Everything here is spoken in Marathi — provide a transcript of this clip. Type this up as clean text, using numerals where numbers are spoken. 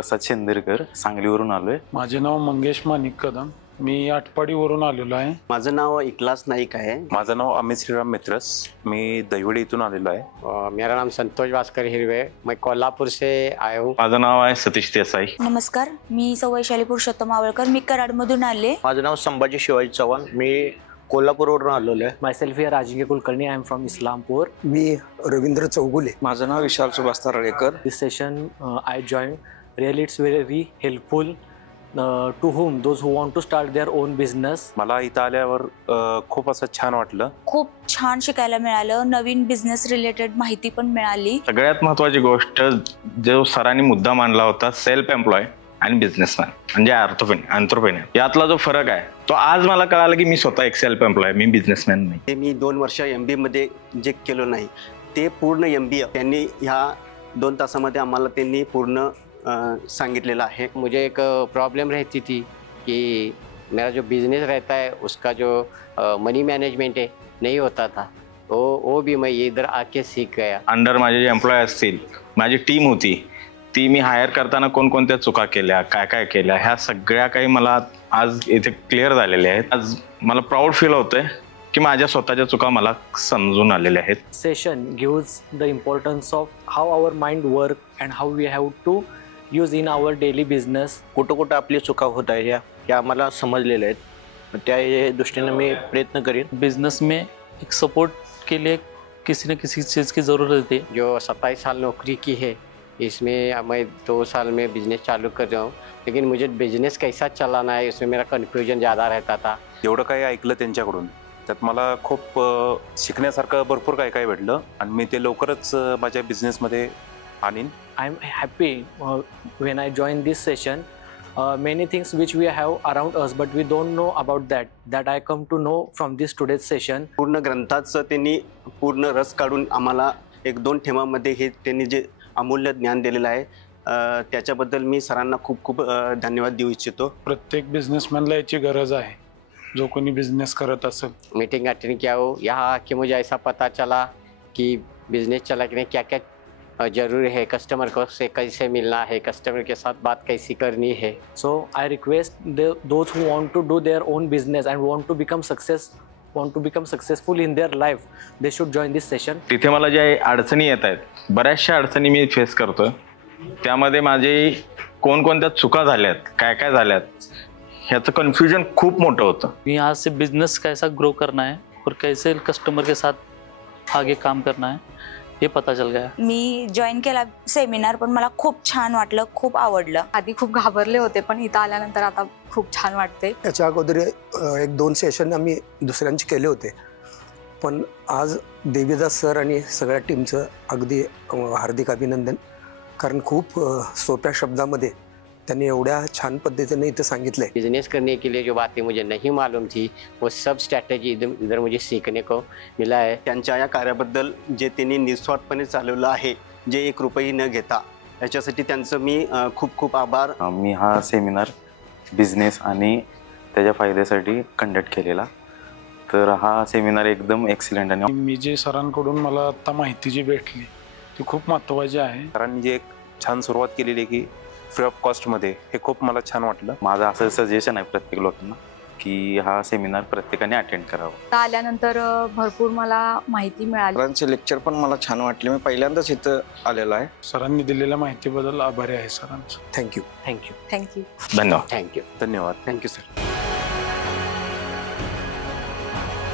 प्रसाद शेंदेरकर, सांगलीवरून आलोय। माझे नाव मंगेश माणिक कदम, मी आटपाडीवरून आलेलो आहे। माझं नाव इकलास नाईक आहे। माझं नाव अमित श्रीराम मित्रस, मी दहिवडी इथून आलेलो आहे। मेरा नाम संतोष भास्कर हिरवे, मैं कोल्हापुर से आया हूँ। माझं नाव आहे सतीश देसाई। नमस्कार, मी सौ वैशाली पुरुषोत्तम आवळकर, मी कराडमधून आले। माझं नाव संभाजी शिवाजी चव्हाण, मी कोल्हापूरवरून आलेलो आहे। माय self here Rajkiya Kulkarni, I am from Islampur. मी रवींद्र चौगुले। माझं नाव Vishal Subhash Taralekar. This session I join, really it's very helpful to whom those who want to start their own business. मला इथं आल्यावर खूप असं छान वाटलं, खूप छान शिकायला मिळालं, नवीन बिझनेस रिलेटेड माहिती पण मिळाली। सगळ्यात महत्त्वाची गोष्ट जो सरांनी मुद्दा मांडला होता, सेल्फ एम्प्लॉय आणि बिझनेसमॅन म्हणजे एंटरप्रेन्योर, यातला जो फरक आहे तो आज मला कळाला की मी स्वतः एक सेल्फ एम्प्लॉय, मी बिझनेसमॅन नाही। ते मी 2 वर्ष MBA मध्ये जे केलं नाही ते पूर्ण MBA त्यांनी ह्या 2 तासामध्ये आम्हाला त्यांनी पूर्ण सांगितलेला आहे। मुझे एक प्रॉब्लम रहती थी कि मेरा जो बिजनेस रहता है उसका जो मनी मैनेजमेंट है नहीं होता था, वो भी मैं इधर आके सीख गया। अंडर माझे जे एम्प्लॉय असतील, माझी टीम होती, ती मी हायर करताना कोणकोणत्या चुका केल्या, काय काय केल्या, ह्या सगळ्या काही मला आज इथे क्लिअर झालेल्या आहेत। आज मला प्राऊड फील होतंय की माझ्या स्वतःच्या चुका मला समजून आलेल्या आहेत। Session gives the importance of how our mind work and how we have to use in our daily business. कुठं आपली चुका होत आहे या आम्हाला समजलेल्या आहेत। त्या दृष्टीने मी प्रयत्न करीन। बिजनेस में एक सपोर्ट के लिए किसी न किसी चीज़ की ज़रूरत होती है। जो 27 साल नौकरी की है, इसमें मैं 2 साल में बिजनेस चालू कर रहा हूँ, लेकिन मुझे बिजनेस कैसा चलाना है इसमें मेरा कन्फ्यूजन ज़्यादा रहता था। एवढं काही ऐकलं त्यांच्याकडून, त्यात मला खूप शिकण्यासारखं भरपूर काय काय भेटलं आणि मी ते लवकरच माझ्या बिझनेसमध्ये आणीन। I am happy when I joined this session. Many things which we have around us but we don't know about that I come to know from this today's session. पूर्ण ग्रंथाचं त्यांनी पूर्ण रस काढून आम्हाला 1-2 ठेमामध्ये हे त्यांनी जे अमूल्य ज्ञान दिलेलं आहे, त्याच्याबद्दल मी सरांना खूप खूप धन्यवाद देऊ इच्छितो। प्रत्येक बिझनेसमॅनला याची गरज आहे, जो कोणी बिझनेस करत असेल। मीटिंग अटेंड किया हो, यहाँ आके मुझे ऐसा पता चला कि बिजनेस चलाने क्या क्या जरूरी है, कस्टमर को से कैसे मिलना है, कस्टमर के साथ बात कैसी करनी है। So I request those who want to do their own business and want to become successful in their life, they should join this session. तिथे मला ज्या अडचणी येत आहेत, बऱ्याचशा अडचणी मी फेस करतो, त्यामध्ये माझे कोणकोणत्या चुका झाल्यात, काय काय झाल्यात, ह्याचं कन्फ्युजन खूप मोठं होतं। यहाँ से बिजनेस कैसा ग्रो करना है और कैसे कस्टमर के साथ आगे काम करना है हे पता चल गया। मी जॉईन केला सेमिनार, पण मला खूप छान वाटलं, खूप आवडलं। आधी खूप घाबरले होते, पण इथं आल्यानंतर आता खूप छान वाटते। याच्या अगोदर 1-2 सेशन आम्ही दुसऱ्यांचे केले होते, पण आज देवीदास सर आणि सगळ्या टीमचं अगदी हार्दिक अभिनंदन, कारण खूप सोप्या शब्दामध्ये त्यांनी एवढ्या छान पद्धतीने इथं सांगितलंय। बिजनेस करने के लिए जो बातें मुझे नहीं मालूम थी, वो सब स्ट्रैटेजी इधर मुझे सीखने को मिला है। त्यांच्या या कार्याबद्दल जे त्यांनी निस्वार्थपणे चालवलं आहे, जे 1 रुपयाही न घेता, याच्यासाठी त्यांचं मी खूप खूप आभार। मी हा सेमिनार बिझनेस आणि त्याच्या फायद्यासाठी कंडक्ट केलेला, तर हा सेमिनार एकदम एक्सिलेंट आणि मी जे सरांकडून मला आता माहिती जी भेटली ती खूप महत्त्वाची आहे। सरांनी जे एक छान सुरुवात केलेली की फ्री ऑफ कॉस्टमध्ये, हे खूप मला छान वाटलं। माझं असं सजेशन आहे प्रत्येक लोकांना की हा सेमिनार प्रत्येकाने अटेंड करावा। आल्यानंतर भरपूर मला माहिती मिळाली। सरांचे लेक्चर पण मला छान वाटले, मी पहिल्यांदाच इथं आलेलो आहे। सरांनी दिलेल्या माहितीबद्दल आभारी आहे सरांचं। थँक्यू। थँक्यू। धन्यवाद। थँक्यू। धन्यवाद। Thank you sir.